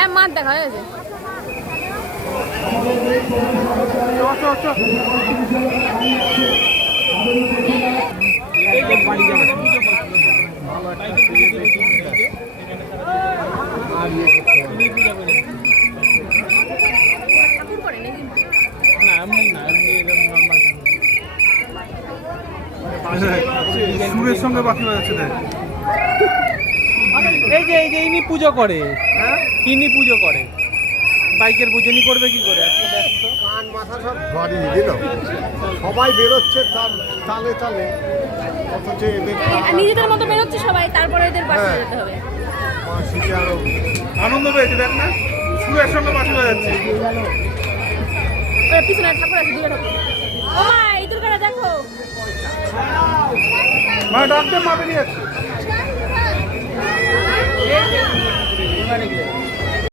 হ্যাঁ মাঠ দেখা হয়ে গেছে। সুরের সঙ্গে বাকি বাজাচ্ছে দেখ। এই যে ইনি পুজো করে, ইনি পুজো করে, বাইকের পুজো ইনি করবে কি করে? কান মাথা সব ধরিয়ে দিল, সবাই বেরোচ্ছে তার তালে তালে, অথচ এদের নিজেদের মতো বেরোচ্ছে সবাই, তারপরে এদের পাশে যেতে হবে। মাসিকে আরো আনন্দ পেয়েছে দেখ না, সুরের সঙ্গে বাকি বাজাচ্ছে। ওই পিছনে ঠাকুর আছে, দূরে ঠাকুর। ও মা ইঁদুর কাটা দেখো। মা ডাকতে মা বেরিয়ে যাচ্ছে।